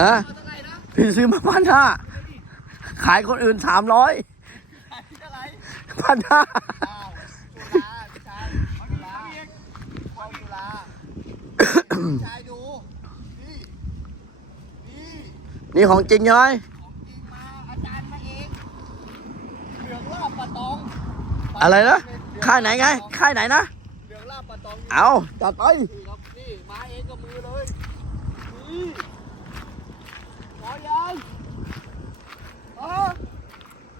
อะพี่ซื้อมาพันห้าขายคนอื่นสามร้อยพันห้าอ้าวจุฬาพี่ชายจุฬาเอาจุฬาพี่ชายดูนี่นี่นี่ของจริงใช่ไหมของจริงมาอาจารย์มาเองเหลืองลาบปะตองอะไรนะค่ายไหนไงค่ายไหนนะเหลืองลาบปะตองเอาจัดไปนี่ครับนี่มาเองกับมือเลย นี่พอยังเออ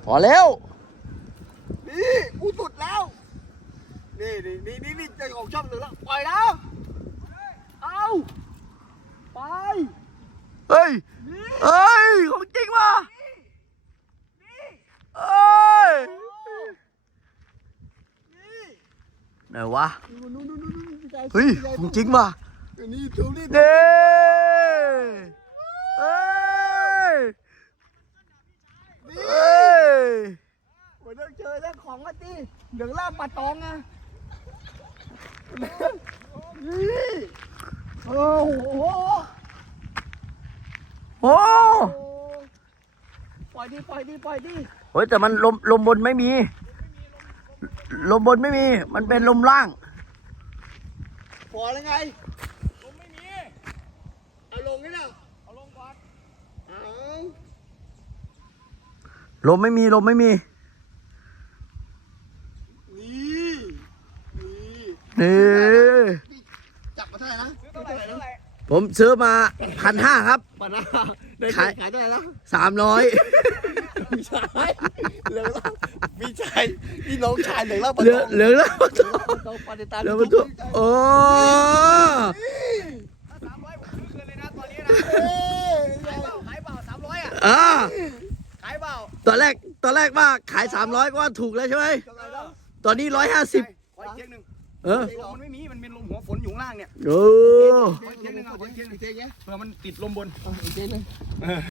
พอแล้ว นี่กูสุดแล้ว นี่นี่นี่นี่นี่ใจของช่องหนึ่งแล้ว ปล่อยแล้ว เอาไป เฮ้ย เฮ้ย ของจริงว่ะเอ้ยไหนวะ เฮ้ย ของจริงว่ะนี่ดูนี่เด้เอ้ย นี่ เอ้ย โอ้ยต้อง เจอเรื่องของอะตีเหลืองลาบปลาตองอะนี่โอ้โหโอ้ปล่อยดิปล่อยดิปล่อยดิเฮ้ยแต่มันลมลมบนไม่มี ลมบนไม่มี มันเป็นลมล่างพอแล้วไงลงไม่มีเอาลงนี่นะเอาลงก่อนลมไม่มีลมไม่มี นี่นี่ นี่จับมาเท่าไหร่นะซื้อเท่าไหร่เท่าไหร่ผมซื้อมาพันห้าครับปานาได้ขายขายได้แล้วสามร้อยพี่ชายเหลืองล่าพี่ชายพี่น้องชายเหลืองล่าปะเหลืตอองเหลือแล้วเหลืองล่าปะตองปานิตาเหลือมันตัวโอ้สามร้อยผมซื้อคืนเลยนะตอนนี้นะขายเปล่าขายเปล่าสามร้อยอะอ่าขายเปล่าตอนแรกตอนแรกว่าขายสามร้อยก็ว่าถูกแล้วใช่ไหมเท่าไหร่แล้วตอนนี้ร้อยห้าสิบขออีกเทียงหนึ่ง เออลมมันไม่มี มันเป็นลมหัวฝนอยู่ข้างล่างเนี่ยโอ้ขออีกเทียงหนึ่งเอาขออีกเทียงหนึ่งเจ๊งไงเผื่อมันติดลมบนเจ๊งเลย